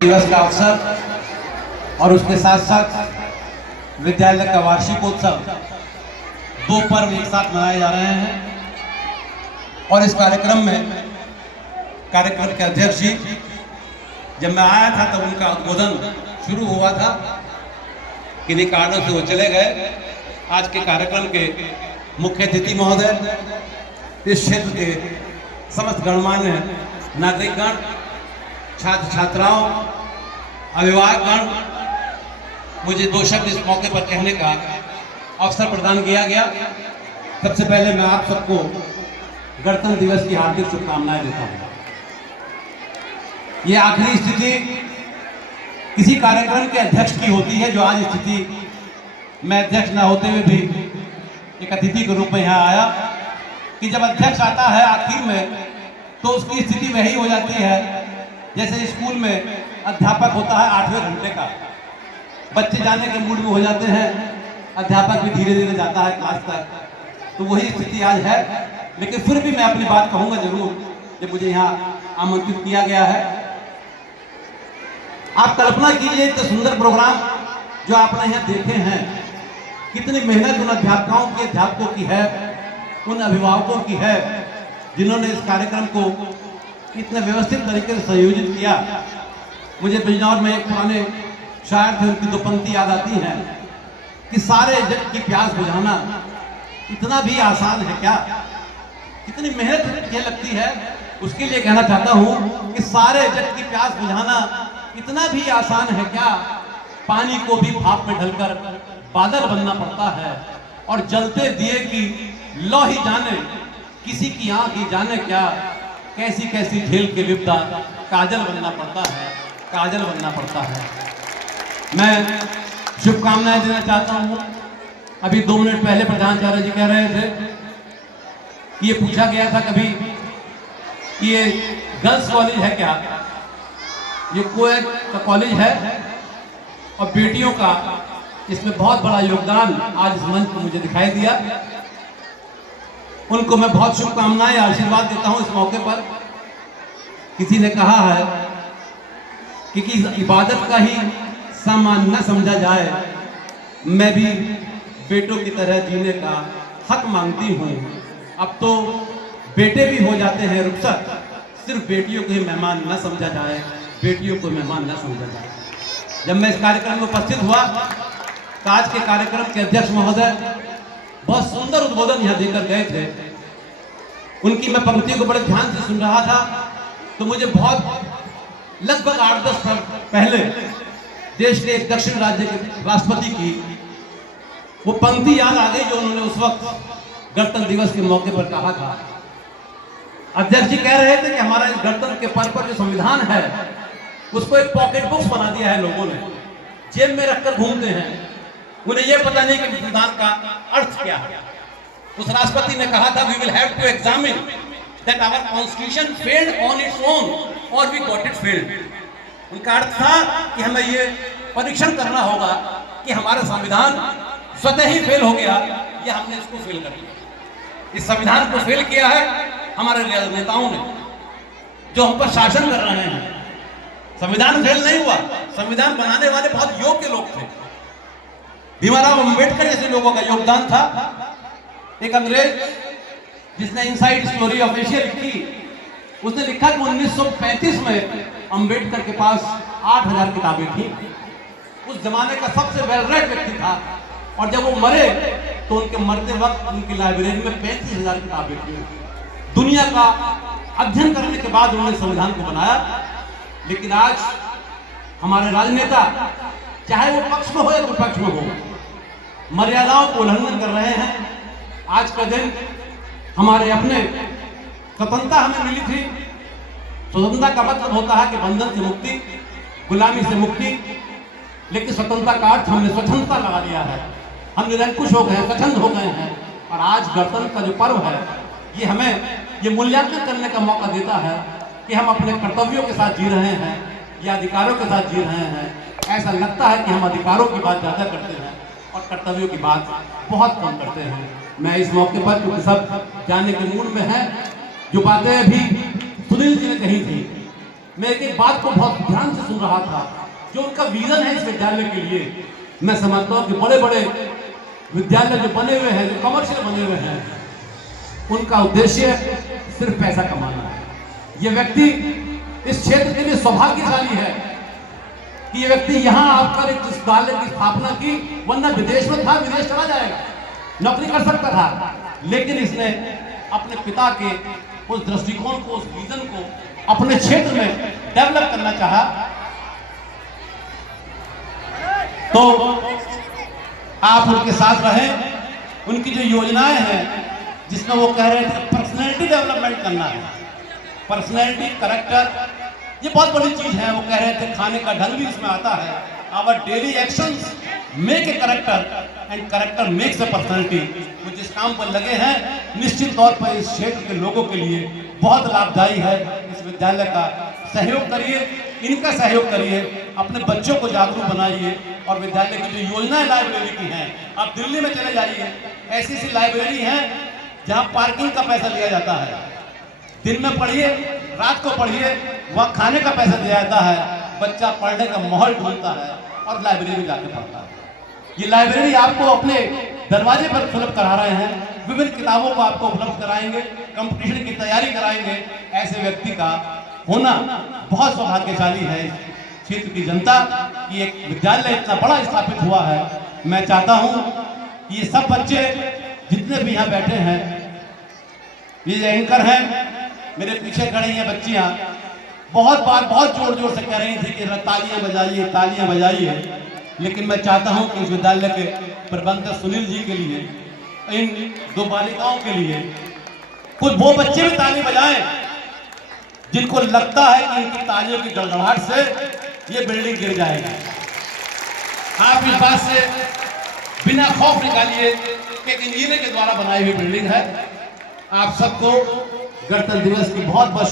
दिवस का अवसर और उसके साथ साथ विद्यालय का वार्षिकोत्सव, दो पर्व एक साथ मनाए जा रहे हैं। और इस कार्यक्रम के अध्यक्ष जी, जब मैं आया था तब उनका उद्बोधन शुरू हुआ था, किन्हीं कारणों से वो चले गए। आज के कार्यक्रम के मुख्य अतिथि महोदय, इस क्षेत्र के समस्त गणमान्य नागरिकगण, छात्र छात्राओं, अभिभावकगण, मुझे दो शब्द इस मौके पर कहने का अवसर प्रदान किया गया। सबसे पहले मैं आप सबको गणतंत्र दिवस की हार्दिक शुभकामनाएं देता हूं। ये आखिरी स्थिति किसी कार्यक्रम के अध्यक्ष की होती है, जो आज स्थिति मैं अध्यक्ष न होते हुए भी एक अतिथि के रूप में यहाँ आया, कि जब अध्यक्ष आता है आखिर में तो उसकी स्थिति वही हो जाती है जैसे स्कूल में अध्यापक होता है 8वें घंटे का। बच्चे जाने के मूड में हो जाते हैं, अध्यापक भी धीरे धीरे जाता है क्लास तक। तो वही स्थिति आज है, लेकिन फिर भी मैं अपनी बात कहूंगा जरूर, जब मुझे यहाँ आमंत्रित किया गया है। आप कल्पना कीजिए इतना सुंदर प्रोग्राम जो आपने यहाँ देखे हैं, कितनी मेहनत उन अध्यापकों की है, उन अभिभावकों की है, जिन्होंने इस कार्यक्रम को इतने व्यवस्थित तरीके से संयोजित किया। मुझे बिजनौर में एक पुराने शायर थे, उनकी दो पंक्ति याद आती हैं कि सारे जग की प्यास बुझाना इतना भी आसान है क्या। कितनी मेहनत लगती है, उसके लिए कहना चाहता हूं कि सारे जग की प्यास बुझाना इतना भी आसान है क्या। पानी को भी भाप में ढलकर बादल बनना पड़ता है, और जलते दिए की लौ ही जाने, किसी की आंख ही जाने क्या। कैसी कैसी झेल के विपदा काजल बनना पड़ता है, काजल बनना पड़ता है। मैं शुभकामनाएं देना चाहता हूं। अभी 2 मिनट पहले प्रधानाचार्य जी कह रहे थे कि ये पूछा गया था कभी कि ये गर्ल्स कॉलेज है क्या। ये कोएड का कॉलेज है और बेटियों का इसमें बहुत बड़ा योगदान आज इस मंच पर मुझे दिखाई दिया। उनको मैं बहुत शुभकामनाएं, आशीर्वाद देता हूं इस मौके पर। किसी ने कहा है कि इबादत का ही सामान न समझा जाए, मैं भी बेटों की तरह जीने का हक मांगती हूं। अब तो बेटे भी हो जाते हैं रुखसत, सिर्फ बेटियों को ही मेहमान न समझा जाए, बेटियों को मेहमान न समझा जाए। जब मैं इस कार्यक्रम में उपस्थित हुआ तो आज के कार्यक्रम के अध्यक्ष महोदय बहुत सुंदर उद्बोधन यहाँ देकर गए थे। उनकी मैं पंक्तियों को बड़े ध्यान से सुन रहा था, तो मुझे बहुत लगभग 8-10 साल पहले देश के एक दक्षिण राज्य के राष्ट्रपति की वो पंक्ति याद आ गई, जो उन्होंने उस वक्त गणतंत्र दिवस के मौके पर कहा था। अध्यक्ष जी कह रहे थे कि हमारा इस गणतंत्र के पर्व पर जो संविधान है, उसको एक पॉकेट बुक्स बना दिया है लोगों ने, जेब में रखकर घूमते हैं। उन्हें यह पता नहीं कि संविधान का अर्थ क्या है। उस राष्ट्रपति ने कहा था, we will have to examine that our constitution failed on its own और वी गॉट इट फेल्ड। उनका अर्थ था कि हमें ये परीक्षण करना होगा कि हमारा संविधान स्वतः ही फेल हो गया या हमने इसको फेल कर दिया। इस संविधान को फेल किया है हमारे नेताओं ने, जो हम पर शासन कर रहे हैं। संविधान फेल नहीं हुआ, संविधान बनाने वाले बहुत योग्य लोग थे। भीमराव अंबेडकर जैसे लोगों का योगदान था। एक अंग्रेज जिसने इनसाइड स्टोरी ऑफ एशिया लिखी, उसने लिखा कि 1935 में अंबेडकर के पास 8000 किताबें थी। उस जमाने का सबसे वेल रेड व्यक्ति था, और जब वो मरे तो उनके मरते वक्त उनकी लाइब्रेरी में 35,000 किताबें थी। दुनिया का अध्ययन करने के बाद उन्होंने संविधान को बनाया। लेकिन आज हमारे राजनेता, चाहे वो पक्ष में हो या विपक्ष में हो, मर्यादाओं को उल्लंघन कर रहे हैं। आज का दिन हमारे अपने स्वतंत्रता हमें मिली थी। स्वतंत्रता का मतलब होता है कि बंधन से मुक्ति, गुलामी से मुक्ति। लेकिन स्वतंत्रता का अर्थ हमने स्वतंत्रता लगा लिया है, हम निरंकुश हो गए, स्वतंत्र हो गए हैं। और आज गणतंत्र का जो पर्व है, ये हमें ये मूल्यांकन करने का मौका देता है कि हम अपने कर्तव्यों के साथ जी रहे हैं या अधिकारों के साथ जी रहे हैं। ऐसा लगता है कि हम अधिकारों की बात ज़्यादा करते हैं और कर्तव्यों की बात बहुत कम करते हैं। मैं इस मौके पर, क्योंकि सब जानने के मूड में हैं, जो बातें अभी सुनील जी ने कही थी मैं एक बात को बहुत ध्यान से सुन रहा था, जो उनका विजन है इस विद्यालय के लिए। मैं समझता हूँ कि बड़े बड़े विद्यालय जो बने हुए हैं, जो कमर्शियल बने हुए हैं, उनका उद्देश्य सिर्फ पैसा कमाना है। ये व्यक्ति इस क्षेत्र के लिए सौभाग्यशाली है कि ये व्यक्ति यहाँ आकर एक विद्यालय की स्थापना की, वरना विदेश में था, विदेश चला जाएगा, नौकरी कर सकता था, लेकिन इसने अपने पिता के उस दृष्टिकोण को, उस विजन को अपने क्षेत्र में डेवलप करना चाहा। तो आप उनके साथ रहें। उनकी जो योजनाएं हैं, जिसमें वो कह रहे थे पर्सनैलिटी डेवलपमेंट करना है, पर्सनैलिटी, कैरेक्टर, ये बहुत बड़ी चीज है। वो कह रहे थे खाने का ढंग भी इसमें आता है। Our daily actions make a character and character makes a personality. वो जिस काम पर लगे हैं, निश्चित तौर पर इस क्षेत्र के लोगों के लिए बहुत लाभदायी है। इस विद्यालय का सहयोग करिए, इनका सहयोग करिए, अपने बच्चों को जागरूक बनाइए। और विद्यालय की जो योजनाएं लाइब्रेरी की हैं, आप दिल्ली में चले जाइए, ऐसी ऐसी लाइब्रेरी हैं जहां पार्किंग का पैसा लिया जाता है। दिन में पढ़िए, रात को पढ़िए, वहाँ खाने का पैसा दिया जाता है। बच्चा पढ़ने का माहौल ढूंढता है और लाइब्रेरी में जाकर पढ़ता है। ये लाइब्रेरी आपको अपने दरवाजे पर सुलभ करा रहे हैं, विभिन्न किताबों को आपको उपलब्ध कराएंगे, कंपटीशन की तैयारी कराएंगे। ऐसे व्यक्ति का होना बहुत सौभाग्यशाली है क्षेत्र की जनता कि एक विद्यालय इतना बड़ा स्थापित हुआ है। मैं चाहता हूं कि ये सब बच्चे जितने भी यहाँ बैठे हैं, ये एंकर हैं, मेरे पीछे खड़ी हैं बच्चियां, बहुत बार बहुत जोर जोर से कह रही थी कि तालियां बजाइए, तालियां बजाइए। लेकिन मैं चाहता हूं कि इस विद्यालय के प्रबंधक सुनील जी के लिए, इन दो बालिकाओं के लिए कुछ वो बच्चे भी ताली बजाएं जिनको लगता है कि इनकी तालियों की गड़गड़ाहट से ये बिल्डिंग गिर जाएगी। आप इस बात से बिना खौफ निकालिए कि एक इंजीनियर के द्वारा बनाई हुई बिल्डिंग है। आप सबको गणतंत्र दिवस की बहुत बहुत